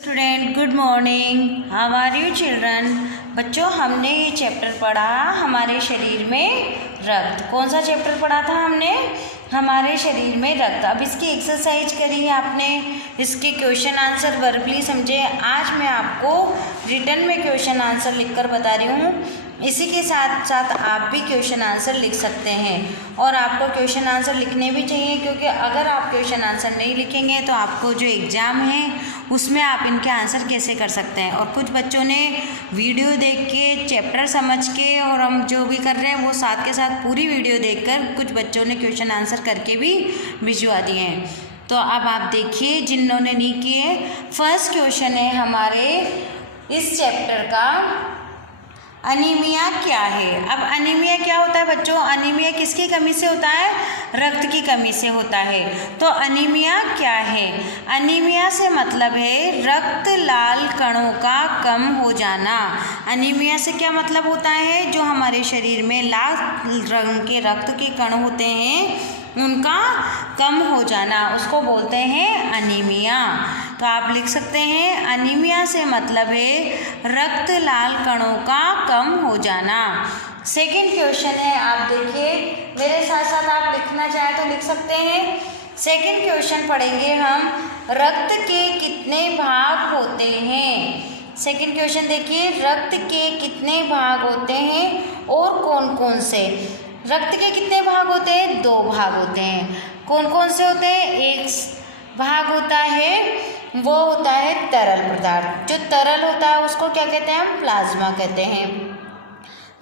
Student good morning, how are you children. बच्चों, हमने ये चैप्टर पढ़ा हमारे शरीर में रक्त। कौन सा चैप्टर पढ़ा था हमने? हमारे शरीर में रक्त। अब इसकी एक्सरसाइज करी आपने, इसके क्वेश्चन आंसर वर्बली समझे। आज मैं आपको रिटन में क्वेश्चन आंसर लिखकर बता रही हूँ। इसी के साथ साथ आप भी क्वेश्चन आंसर लिख सकते हैं और आपको क्वेश्चन आंसर लिखने भी चाहिए, क्योंकि अगर आप क्वेश्चन आंसर नहीं लिखेंगे तो आपको जो एग्ज़ाम है उसमें आप इनके आंसर कैसे कर सकते हैं। और कुछ बच्चों ने वीडियो देख के, चैप्टर समझ के, और हम जो भी कर रहे हैं वो साथ के साथ पूरी वीडियो देखकर कुछ बच्चों ने क्वेश्चन आंसर करके भी भिजवा दिए हैं। तो अब आप देखिए जिन्होंने नहीं किए। फर्स्ट क्वेश्चन है हमारे इस चैप्टर का, अनीमिया क्या है। अब अनीमिया क्या होता है बच्चों? अनीमिया किसकी कमी से होता है? रक्त की कमी से होता है। तो अनीमिया क्या है? अनीमिया से मतलब है रक्त लाल कणों का कम हो जाना। अनीमिया से क्या मतलब होता है? जो हमारे शरीर में लाल रंग के रक्त के कण होते हैं उनका कम हो जाना, उसको बोलते हैं अनीमिया। तो आप लिख सकते हैं अनीमिया से मतलब है रक्त लाल कणों का कम हो जाना। सेकंड क्वेश्चन है, आप देखिए मेरे साथ साथ आप लिखना चाहें तो लिख सकते हैं। सेकंड क्वेश्चन पढ़ेंगे हम, रक्त के कितने भाग होते हैं। सेकंड क्वेश्चन देखिए, रक्त के कितने भाग होते हैं और कौन कौन से। रक्त के कितने भाग होते हैं? 2 भाग होते हैं। कौन कौन से होते हैं? एक भाग होता है वो होता है तरल पदार्थ। जो तरल होता है उसको क्या कहते हैं? हम प्लाज्मा कहते हैं।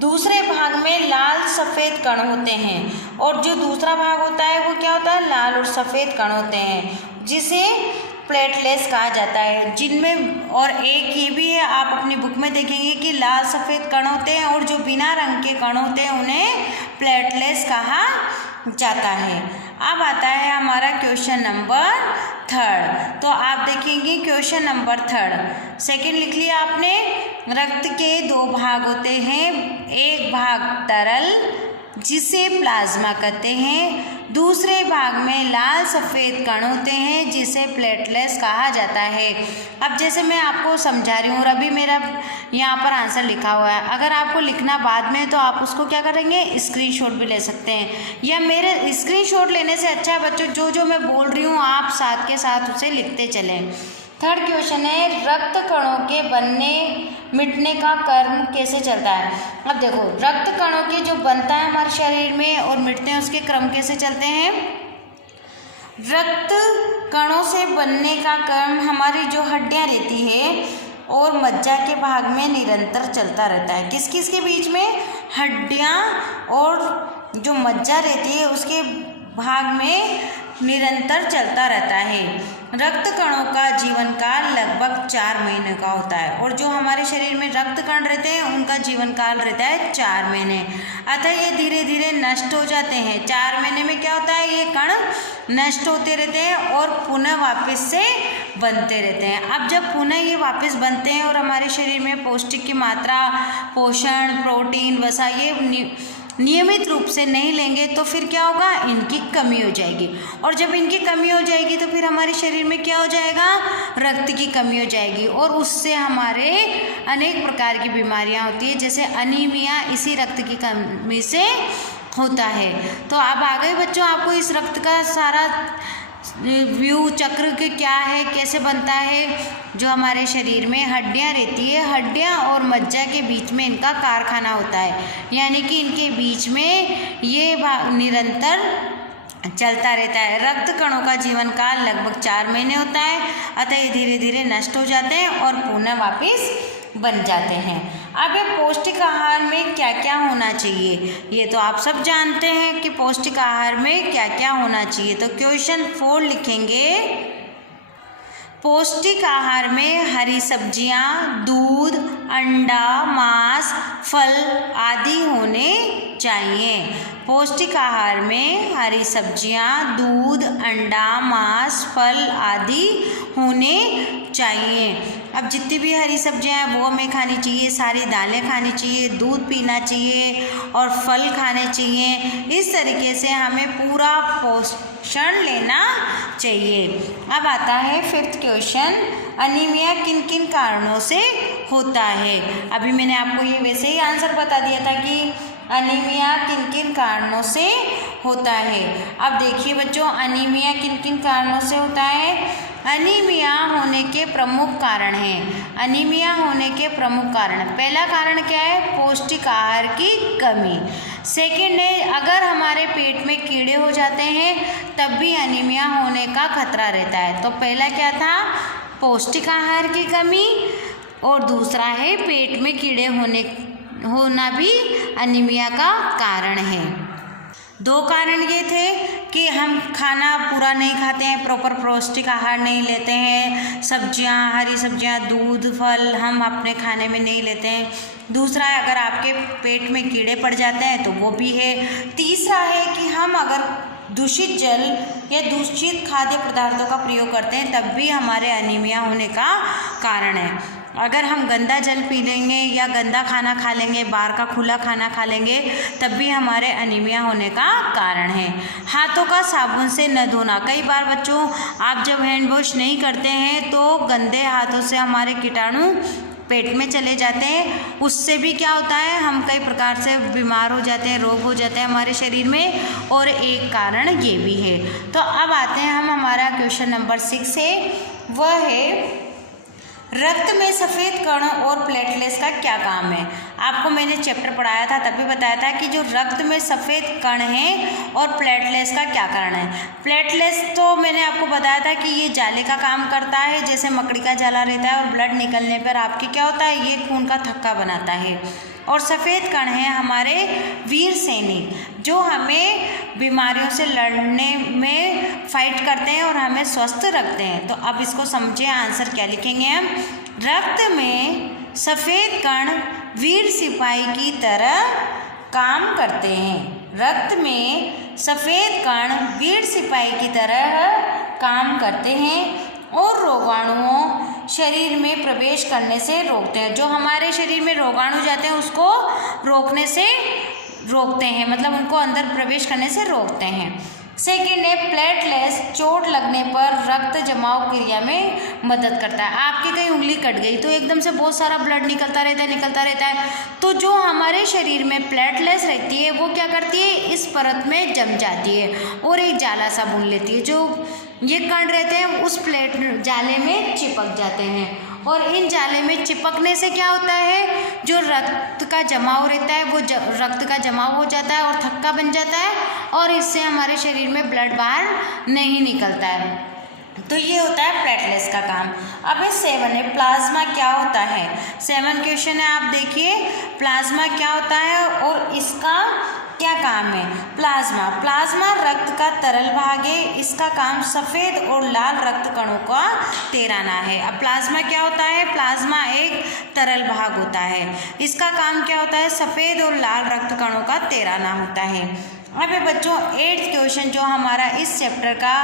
दूसरे भाग में लाल सफ़ेद कण होते हैं, और जो दूसरा भाग होता है वो क्या होता है? लाल और सफ़ेद कण होते हैं, जिसे प्लेटलेट्स कहा जाता है। जिनमें और एक ये भी है, आप अपनी बुक में देखेंगे कि लाल सफ़ेद कण होते हैं और जो बिना रंग के कण होते हैं उन्हें प्लेटलेट्स कहा जाता है। अब आता है हमारा क्वेश्चन नंबर 3। तो आप देखेंगे क्वेश्चन नंबर 3 सेकंड लिख लिया आपने। रक्त के 2 भाग होते हैं, एक भाग तरल जिसे प्लाज्मा कहते हैं, दूसरे भाग में लाल सफ़ेद कण होते हैं जिसे प्लेटलेट्स कहा जाता है। अब जैसे मैं आपको समझा रही हूँ और अभी मेरा यहाँ पर आंसर लिखा हुआ है, अगर आपको लिखना बाद में तो आप उसको क्या करेंगे? स्क्रीनशॉट भी ले सकते हैं, या मेरे स्क्रीनशॉट लेने से अच्छा है बच्चों जो मैं बोल रही हूँ आप साथ के साथ उसे लिखते चलें। थर्ड क्वेश्चन है, रक्त कणों के बनने मिटने का क्रम कैसे चलता है। अब देखो, रक्त कणों के जो बनता है हमारे शरीर में और मिटते हैं उसके क्रम कैसे चलते हैं। रक्त कणों से बनने का क्रम हमारी जो हड्डियां रहती है और मज्जा के भाग में निरंतर चलता रहता है। किस किस के बीच में? हड्डियां और जो मज्जा रहती है उसके भाग में निरंतर चलता रहता है। रक्त कणों का जीवन काल लगभग 4 महीने का होता है, और जो हमारे शरीर में रक्त कण रहते हैं उनका जीवन काल रहता है 4 महीने। अतः ये धीरे धीरे नष्ट हो जाते हैं। 4 महीने में क्या होता है? ये कण नष्ट होते रहते हैं और पुनः वापस से बनते रहते हैं। अब जब पुनः ये वापस बनते हैं और हमारे शरीर में पौष्टिक की मात्रा, पोषण, प्रोटीन, वसा ये नियमित रूप से नहीं लेंगे तो फिर क्या होगा? इनकी कमी हो जाएगी, और जब इनकी कमी हो जाएगी तो फिर हमारे शरीर में क्या हो जाएगा? रक्त की कमी हो जाएगी, और उससे हमारे अनेक प्रकार की बीमारियां होती है, जैसे अनीमिया इसी रक्त की कमी से होता है। तो अब आ गए बच्चों, आपको इस रक्त का सारा व्यू चक्र के क्या है, कैसे बनता है। जो हमारे शरीर में हड्डियां रहती है, हड्डियां और मज्जा के बीच में इनका कारखाना होता है, यानी कि इनके बीच में ये निरंतर चलता रहता है। रक्त कणों का जीवन काल लगभग 4 महीने होता है, अतः ये धीरे धीरे नष्ट हो जाते हैं और पुनः वापस बन जाते हैं। अब पौष्टिक आहार में क्या क्या होना चाहिए, ये तो आप सब जानते हैं कि पौष्टिक आहार में क्या क्या होना चाहिए। तो क्वेश्चन 4 लिखेंगे, पौष्टिक आहार में हरी सब्जियां, दूध, अंडा, मांस, फल आदि होने चाहिए। पौष्टिक आहार में हरी सब्जियां, दूध, अंडा, मांस, फल आदि होने चाहिए। अब जितनी भी हरी सब्जियां हैं वो हमें खानी चाहिए, सारी दालें खानी चाहिए, दूध पीना चाहिए और फल खाने चाहिए। इस तरीके से हमें पूरा पोषण लेना चाहिए। अब आता है 5th क्वेश्चन, अनीमिया किन किन कारणों से होता है। अभी मैंने आपको ये वैसे ही आंसर बता दिया था कि अनीमिया किन किन कारणों से होता है। अब देखिए बच्चों, अनीमिया किन किन कारणों से होता है। अनीमिया होने के प्रमुख कारण हैं। अनीमिया होने के प्रमुख कारण, पहला कारण क्या है, पौष्टिक आहार की कमी। सेकंड है, अगर हमारे पेट में कीड़े हो जाते हैं तब भी अनीमिया होने का खतरा रहता है। तो पहला क्या था, पौष्टिक आहार की कमी, और दूसरा है पेट में कीड़े होना भी अनीमिया का कारण है। 2 कारण ये थे कि हम खाना पूरा नहीं खाते हैं, प्रॉपर पौष्टिक आहार नहीं लेते हैं, सब्जियां, हरी सब्जियां, दूध, फल हम अपने खाने में नहीं लेते हैं। दूसरा है, अगर आपके पेट में कीड़े पड़ जाते हैं तो वो भी है। तीसरा है कि हम अगर दूषित जल या दूषित खाद्य पदार्थों का प्रयोग करते हैं तब भी हमारे अनीमिया होने का कारण है। अगर हम गंदा जल पी लेंगे या गंदा खाना खा लेंगे, बाहर का खुला खाना खा लेंगे, तब भी हमारे अनीमिया होने का कारण है। हाथों का साबुन से न धोना, कई बार बच्चों आप जब हैंड वॉश नहीं करते हैं तो गंदे हाथों से हमारे कीटाणु पेट में चले जाते हैं, उससे भी क्या होता है, हम कई प्रकार से बीमार हो जाते हैं, रोग हो जाते हैं हमारे शरीर में, और एक कारण ये भी है। तो अब आते हैं हम, हमारा क्वेश्चन नंबर 6 है, वह है रक्त में सफ़ेद कण और प्लेटलेट्स का क्या काम है। आपको मैंने चैप्टर पढ़ाया था तब भी बताया था कि जो रक्त में सफ़ेद कण हैं और प्लेटलेट्स का क्या कारण है। प्लेटलेट्स तो मैंने आपको बताया था कि ये जाले का काम करता है, जैसे मकड़ी का जाला रहता है, और ब्लड निकलने पर आपकी क्या होता है, ये खून का थक्का बनाता है। और सफ़ेद कण हैं हमारे वीर सैनिक, जो हमें बीमारियों से लड़ने में फाइट करते हैं और हमें स्वस्थ रखते हैं। तो अब इसको समझिए, आंसर क्या लिखेंगे हम, रक्त में सफ़ेद कण वीर सिपाही की तरह काम करते हैं। रक्त में सफ़ेद कण वीर सिपाही की तरह काम करते हैं और रोगाणुओं शरीर में प्रवेश करने से रोकते हैं। जो हमारे शरीर में रोगाणु जाते हैं उसको रोकने से रोकते हैं, मतलब उनको अंदर प्रवेश करने से रोकते हैं। सेकेंड है, प्लेटलेट्स चोट लगने पर रक्त जमाव क्रिया में मदद करता है। आपकी कहीं उंगली कट गई तो एकदम से बहुत सारा ब्लड निकलता रहता है, तो जो हमारे शरीर में प्लेटलेट्स रहती है वो क्या करती है, इस परत में जम जाती है और एक जाला सा बुन लेती है। जो ये कण रहते हैं उस जाले में चिपक जाते हैं, और इन जाले में चिपकने से क्या होता है, जो रक्त का जमाव रहता है वो रक्त का जमाव हो जाता है और थक्का बन जाता है, और इससे हमारे शरीर में ब्लड बाहर नहीं निकलता है। तो ये होता है प्लेटलेट्स का काम। अब 7 है, प्लाज्मा क्या होता है। 7 क्वेश्चन है, आप देखिए प्लाज्मा क्या होता है और इसका क्या काम है। प्लाज्मा रक्त का तरल भाग है, इसका काम सफ़ेद और लाल रक्त कणों का तैराना है। अब प्लाज्मा क्या होता है, प्लाज्मा एक तरल भाग होता है, इसका काम क्या होता है, सफ़ेद और लाल रक्त कणों का तैराना होता है। अब बच्चों 8th क्वेश्चन जो हमारा इस चैप्टर का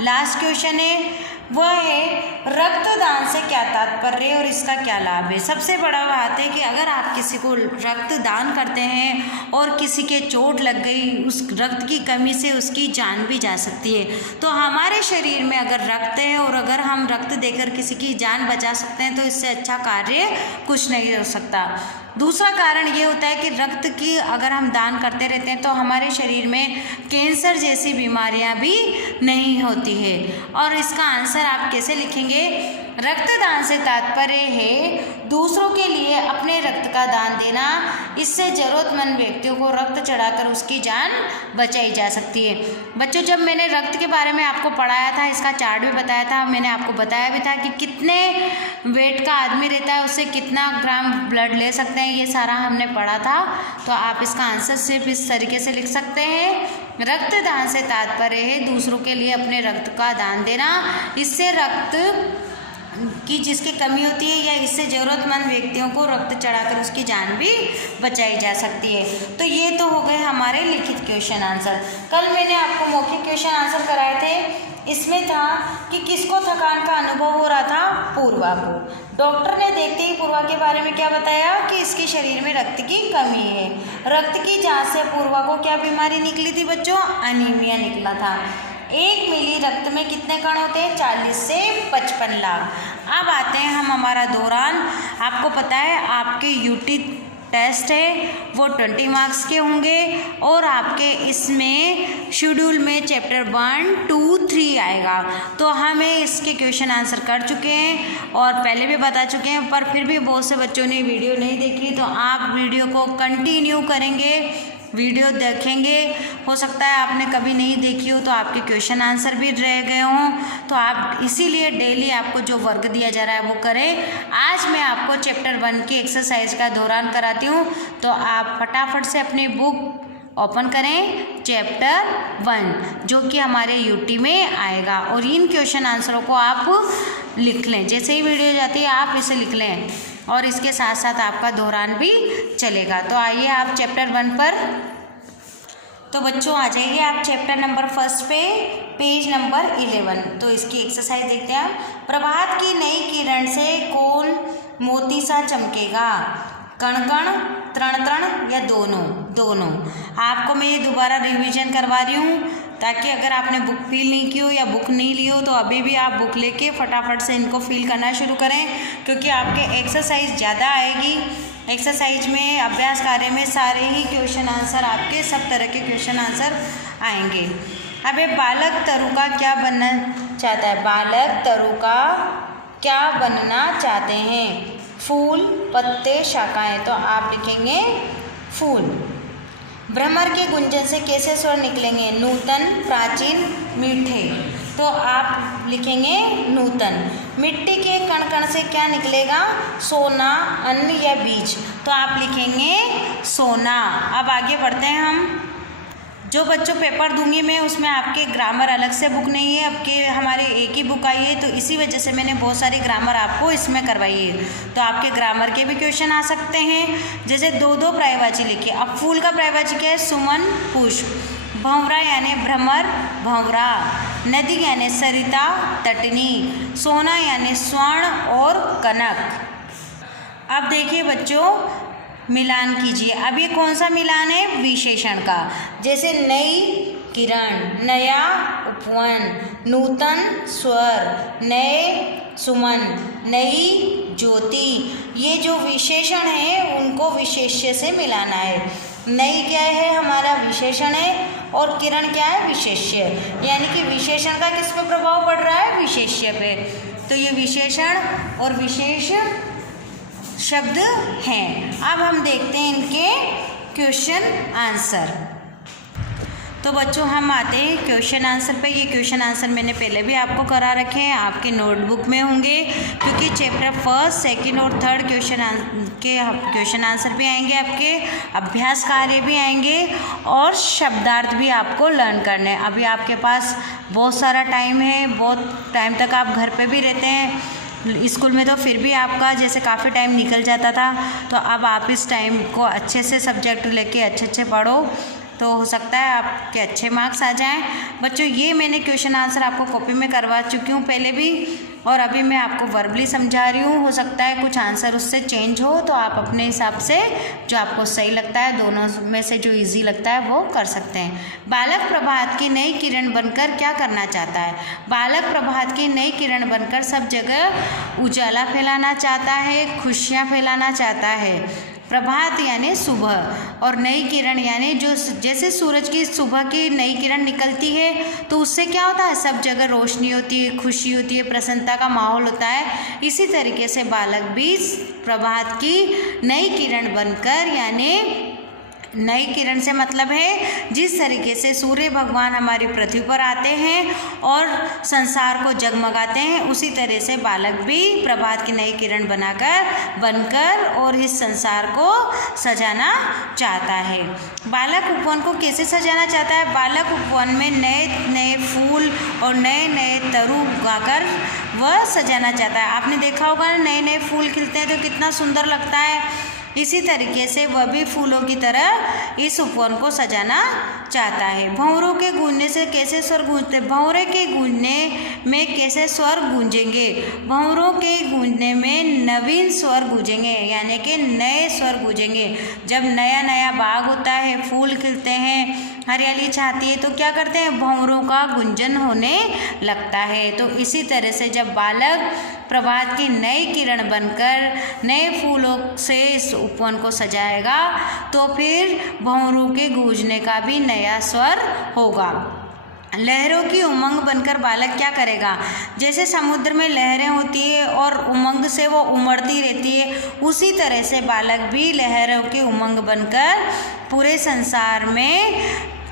लास्ट क्वेश्चन है, वह है रक्तदान से क्या तात्पर्य है और इसका क्या लाभ है। सबसे बड़ा बात है कि अगर आप किसी को रक्तदान करते हैं और किसी के चोट लग गई, उस रक्त की कमी से उसकी जान भी जा सकती है। तो हमारे शरीर में अगर रक्त है और अगर हम रक्त देकर किसी की जान बचा सकते हैं तो इससे अच्छा कार्य कुछ नहीं हो सकता। दूसरा कारण ये होता है कि रक्त की अगर हम दान करते रहते हैं तो हमारे शरीर में कैंसर जैसी बीमारियां भी नहीं होती है। और इसका आंसर आप कैसे लिखेंगे, रक्तदान से तात्पर्य है दूसरों के लिए अपने रक्त का दान देना, इससे ज़रूरतमंद व्यक्तियों को रक्त चढ़ाकर उसकी जान बचाई जा सकती है। बच्चों जब मैंने रक्त के बारे में आपको पढ़ाया था, इसका चार्ट भी बताया था, मैंने आपको बताया भी था कि कितने वेट का आदमी रहता है उससे कितना ग्राम ब्लड ले सकते हैं, ये सारा हमने पढ़ा था। तो आप इसका आंसर सिर्फ इस तरीके से लिख सकते हैं, रक्तदान से तात्पर्य है दूसरों के लिए अपने रक्त का दान देना, इससे रक्त कि जिसकी कमी होती है या इससे ज़रूरतमंद व्यक्तियों को रक्त चढ़ाकर उसकी जान भी बचाई जा सकती है। तो ये तो हो गए हमारे लिखित क्वेश्चन आंसर। कल मैंने आपको मौखिक क्वेश्चन आंसर कराए थे। इसमें था कि किसको थकान का अनुभव हो रहा था? पूर्वा को। डॉक्टर ने देखते ही पूर्वा के बारे में क्या बताया कि इसके शरीर में रक्त की कमी है। रक्त की जांच से पूर्वा को क्या बीमारी निकली थी बच्चों? अनीमिया निकला था। 1 मिली रक्त में कितने कण होते हैं? 40 से 55 लाख। अब आते हैं हम हमारा दौरान। आपको पता है आपके यूटी टेस्ट है वो 20 मार्क्स के होंगे और आपके इसमें शेड्यूल में चैप्टर 1, 2, 3 आएगा। तो हमें इसके क्वेश्चन आंसर कर चुके हैं और पहले भी बता चुके हैं, पर फिर भी बहुत से बच्चों ने वीडियो नहीं देखी। तो आप वीडियो को कंटिन्यू करेंगे, वीडियो देखेंगे। हो सकता है आपने कभी नहीं देखी हो तो आपके क्वेश्चन आंसर भी रह गए हों। तो आप इसीलिए डेली आपको जो वर्क दिया जा रहा है वो करें। आज मैं आपको चैप्टर 1 की एक्सरसाइज का दौरान कराती हूँ, तो आप फटाफट से अपनी बुक ओपन करें, चैप्टर 1 जो कि हमारे यूटी में आएगा, और इन क्वेश्चन आंसरों को आप लिख लें। जैसे ही वीडियो जाती है आप इसे लिख लें और इसके साथ साथ आपका दौरान भी चलेगा। तो आइए आप चैप्टर 1 पर। तो बच्चों आ जाइए आप चैप्टर नंबर 1 पे, पेज नंबर 11। तो इसकी एक्सरसाइज देखते हैं। प्रभात की नई किरण से कौन मोती सा चमकेगा? कण कण, तृण तृण या दोनों? दोनों। आपको मैं ये दोबारा रिवीजन करवा रही हूँ ताकि अगर आपने बुक फील नहीं की हो या बुक नहीं ली हो तो अभी भी आप बुक लेके फटाफट से इनको फील करना शुरू करें, क्योंकि आपके एक्सरसाइज ज़्यादा आएगी। एक्सरसाइज में, अभ्यास कार्य में सारे ही क्वेश्चन आंसर, आपके सब तरह के क्वेश्चन आंसर आएंगे। अब ये बालक तरुका क्या बनना चाहता है? बालक तरुका क्या बनना चाहते हैं? फूल, पत्ते, शाखाएं। तो आप लिखेंगे फूल। भ्रमर के गुंजन से कैसे स्वर निकलेंगे? नूतन, प्राचीन, मीठे। तो आप लिखेंगे नूतन। मिट्टी के कण कण से क्या निकलेगा? सोना, अन्न या बीज। तो आप लिखेंगे सोना। अब आगे बढ़ते हैं हम। जो बच्चों पेपर दूंगी मैं उसमें आपके ग्रामर अलग से बुक नहीं है, आपके हमारे एक ही बुक आई है, तो इसी वजह से मैंने बहुत सारी ग्रामर आपको इसमें करवाई है। तो आपके ग्रामर के भी क्वेश्चन आ सकते हैं। जैसे 2-2 पर्यायवाची लिखिए। अब फूल का पर्यायवाची क्या है? सुमन, पुष्प। भंवरा यानी भ्रमर, भंवरा। नदी यानी सरिता, तटनी। सोना यानी स्वर्ण और कनक। अब देखिए बच्चों, मिलान कीजिए। अब ये कौन सा मिलान है? विशेषण का। जैसे नई किरण, नया उपवन, नूतन स्वर, नए सुमन, नई ज्योति। ये जो विशेषण है उनको विशेष्य से मिलाना है। नई क्या है? हमारा विशेषण है, और किरण क्या है? विशेष्य। यानी कि विशेषण का किस पे प्रभाव पड़ रहा है? विशेष्य पे। तो ये विशेषण और विशेष शब्द हैं। अब हम देखते हैं इनके क्वेश्चन आंसर। तो बच्चों हम आते हैं क्वेश्चन आंसर पे। ये क्वेश्चन आंसर मैंने पहले भी आपको करा रखे हैं, आपके नोटबुक में होंगे, क्योंकि चैप्टर 1, 2 और 3 क्वेश्चन आंसर भी आएंगे, आपके अभ्यास कार्य भी आएंगे और शब्दार्थ भी आपको लर्न करने हैं। अभी आपके पास बहुत सारा टाइम है, बहुत टाइम तक आप घर पे भी रहते हैं। स्कूल में तो फिर भी आपका जैसे काफ़ी टाइम निकल जाता था, तो अब आप इस टाइम को अच्छे से सब्जेक्ट लेके अच्छे पढ़ो, तो हो सकता है आपके अच्छे मार्क्स आ जाएं। बच्चों ये मैंने क्वेश्चन आंसर आपको कॉपी में करवा चुकी हूँ पहले भी, और अभी मैं आपको वर्बली समझा रही हूँ। हो सकता है कुछ आंसर उससे चेंज हो, तो आप अपने हिसाब से जो आपको सही लगता है, दोनों में से जो इजी लगता है वो कर सकते हैं। बालक प्रभात की नई किरण बनकर क्या करना चाहता है? बालक प्रभात की नई किरण बनकर सब जगह उजाला फैलाना चाहता है, खुशियाँ फैलाना चाहता है। प्रभात यानी सुबह, और नई किरण यानी जो जैसे सूरज की सुबह की नई किरण निकलती है तो उससे क्या होता है? सब जगह रोशनी होती है, खुशी होती है, प्रसन्नता का माहौल होता है। इसी तरीके से बालक भी प्रभात की नई किरण बनकर यानी नई किरण से मतलब है जिस तरीके से सूर्य भगवान हमारी पृथ्वी पर आते हैं और संसार को जगमगाते हैं, उसी तरह से बालक भी प्रभात की नई किरण बनकर और इस संसार को सजाना चाहता है। बालक उपवन को कैसे सजाना चाहता है? बालक उपवन में नए नए फूल और नए नए तरु उगाकर वह सजाना चाहता है। आपने देखा होगा नए नए फूल खिलते हैं तो कितना सुंदर लगता है। इसी तरीके से वह भी फूलों की तरह इस उपवन को सजाना चाहता है। भंवरों के गूंजने से कैसे स्वर गूंजते? भंवरे के गूंजने में कैसे स्वर गूंजेंगे? भंवरों के गूंजने में नवीन स्वर गूंजेंगे, यानी कि नए स्वर गूंजेंगे। जब नया नया बाग होता है, फूल खिलते हैं, हरियाली छाती है, तो क्या करते हैं? भंवरों का गुंजन होने लगता है। तो इसी तरह से जब बालक प्रभात की नई किरण बनकर नए फूलों से इस उपवन को सजाएगा तो फिर भंवरों के गूंजने का भी नया स्वर होगा। लहरों की उमंग बनकर बालक क्या करेगा? जैसे समुद्र में लहरें होती है और उमंग से वो उमड़ती रहती है, उसी तरह से बालक भी लहरों की उमंग बनकर पूरे संसार में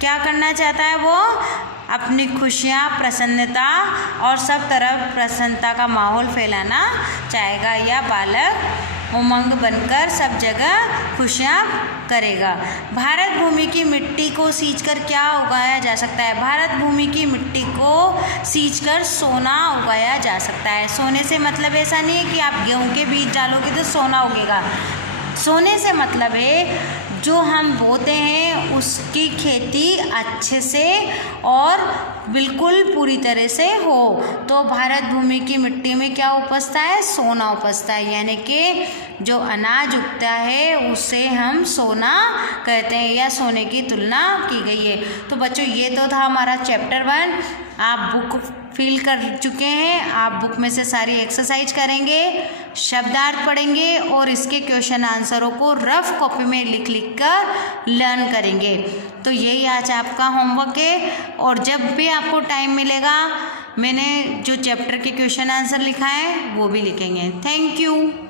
क्या करना चाहता है? वो अपनी खुशियाँ, प्रसन्नता और सब तरफ प्रसन्नता का माहौल फैलाना चाहेगा। या बालक उमंग बनकर सब जगह खुशियाँ करेगा। भारत भूमि की मिट्टी को सींचकर क्या उगाया जा सकता है? भारत भूमि की मिट्टी को सींचकर सोना उगाया जा सकता है। सोने से मतलब ऐसा नहीं है कि आप गेहूं के बीज डालोगे तो सोना उगेगा। सोने से मतलब है जो हम बोते हैं उसकी खेती अच्छे से और बिल्कुल पूरी तरह से हो। तो भारत भूमि की मिट्टी में क्या उपजता है? सोना उपजता है, यानी कि जो अनाज उगता है उसे हम सोना कहते हैं या सोने की तुलना की गई है। तो बच्चों ये तो था हमारा चैप्टर 1। आप बुक फिल कर चुके हैं। आप बुक में से सारी एक्सरसाइज करेंगे, शब्दार्थ पढ़ेंगे और इसके क्वेश्चन आंसरों को रफ कॉपी में लिख कर लर्न करेंगे। तो यही आज आपका होमवर्क है और जब भी आपको टाइम मिलेगा मैंने जो चैप्टर के क्वेश्चन आंसर लिखा है वो भी लिखेंगे। Thank you.